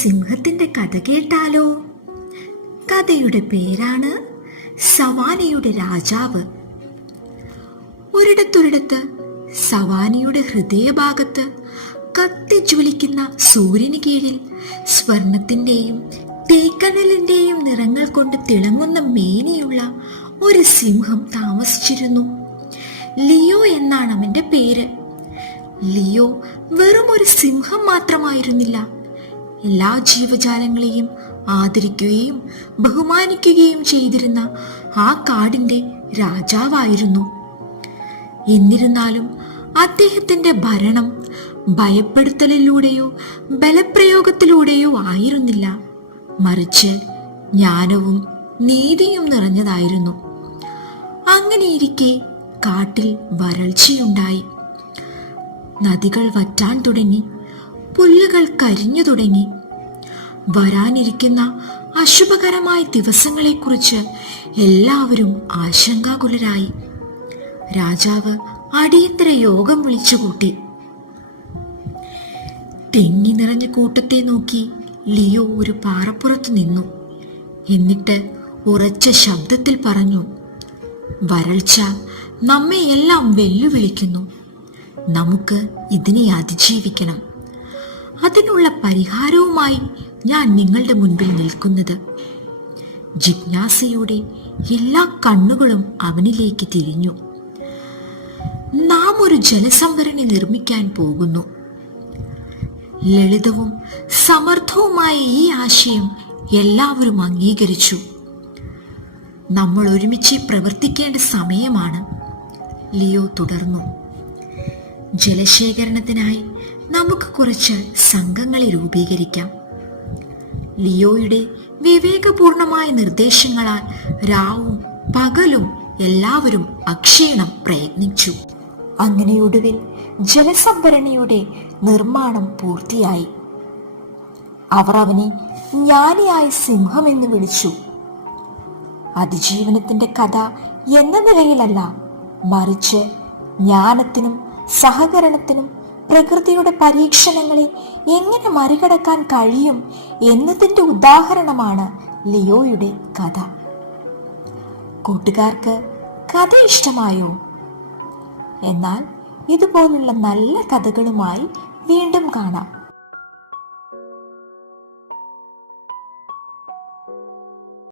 സിംഹത്തിന്റെ കഥ കേട്ടാലോ? കഥയുടെ പേരാണ് സവാനയുടെ രാജാവ്. ഒരിടത്തൊരിടത്ത് സവാനയുടെ ഹൃദയഭാഗത്ത് കത്തിജ്വലിക്കുന്ന സൂര്യന് കീഴിൽ സ്വർണത്തിന്റെയും തേക്കനലിന്റെയും നിറങ്ങൾ കൊണ്ട് തിളങ്ങുന്ന മേനിയുള്ള ഒരു സിംഹം താമസിച്ചിരുന്നു. ലിയോ എന്നാണ് അവന്റെ പേര്. ലിയോ വെറും ഒരു സിംഹം മാത്രമായിരുന്നില്ല, എല്ലാ ജീവജാലങ്ങളെയും ആദരിക്കുകയും ബഹുമാനിക്കുകയും ചെയ്തിരുന്ന ആ കാടിന്റെ രാജാവായിരുന്നു. എന്നിരുന്നാലും അദ്ദേഹത്തിന്റെ ഭരണം ഭയപ്പെടുത്തലിലൂടെയോ ബലപ്രയോഗത്തിലൂടെയോ ആയിരുന്നില്ല, മറിച്ച് ജ്ഞാനവും നീതിയും നിറഞ്ഞതായിരുന്നു. അങ്ങനെയിരിക്കെ കാട്ടിൽ വരൾച്ചയുണ്ടായി. നദികൾ വറ്റാൻ തുടങ്ങി, പുല്ലുകൾ കരിഞ്ഞു തുടങ്ങി. വരാനിരിക്കുന്ന അശുഭകരമായ ദിവസങ്ങളെക്കുറിച്ച് എല്ലാവരും ആശങ്കാകുലരായി. രാജാവ് അടിയന്തര യോഗം വിളിച്ചുകൂട്ടി. തിങ്ങി നിറഞ്ഞ കൂട്ടത്തെ നോക്കി ലിയോ ഒരു പാറപ്പുറത്ത് നിന്നു. എന്നിട്ട് ഉറച്ച ശബ്ദത്തിൽ പറഞ്ഞു, വരൾച്ച നമ്മെ എല്ലാം വെല്ലുവിളിക്കുന്നു. നമുക്ക് ഇതിനെ അതിജീവിക്കണം. അതിനുള്ള പരിഹാരവുമായി ഞാൻ നിങ്ങളുടെ മുൻപിൽ നിൽക്കുന്നത്. ജിജ്ഞാസയുടെ എല്ലാ കണ്ണുകളും അവനിലേക്ക് തിരിഞ്ഞു. നാം ഒരു ജലസംഭരണി നിർമ്മിക്കാൻ പോകുന്നു. ലളിതവും സമർത്ഥവുമായ ഈ ആശയം എല്ലാവരും അംഗീകരിച്ചു. നമ്മൾ ഒരുമിച്ച് പ്രവർത്തിക്കേണ്ട സമയമാണ്. ലിയോ തുടർന്നു. ജലശേഖരണത്തിനായി നമുക്ക് കുറച്ച് സംഘങ്ങളെ രൂപീകരിക്കാം. ലിയോയുടെ വിവേകപൂർണമായ നിർദ്ദേശങ്ങളാൽ രാവും പകലും എല്ലാവരും അക്ഷീണം പ്രയത്നിച്ചു. അങ്ങനെ ഒടുവിൽ ജലസംഭരണിയുടെ നിർമ്മാണം പൂർത്തിയായി. അവർ അവനെ ജ്ഞാനിയായ സിംഹം എന്ന് വിളിച്ചു. അതിജീവനത്തിന്റെ കഥ എന്ന നിലയിലല്ല, മറിച്ച് ജ്ഞാനത്തിനും സഹകരണത്തിനും പ്രകൃതിയുടെ പരീക്ഷണങ്ങളെ എങ്ങനെ മറികടക്കാൻ കഴിയും എന്നതിന്റെ ഉദാഹരണമാണ് ലിയോയുടെ കഥ. കൂട്ടുകാർക്ക് കഥ ഇഷ്ടമായോ? എന്നാൽ ഇതുപോലുള്ള നല്ല കഥകളുമായി വീണ്ടും കാണാം.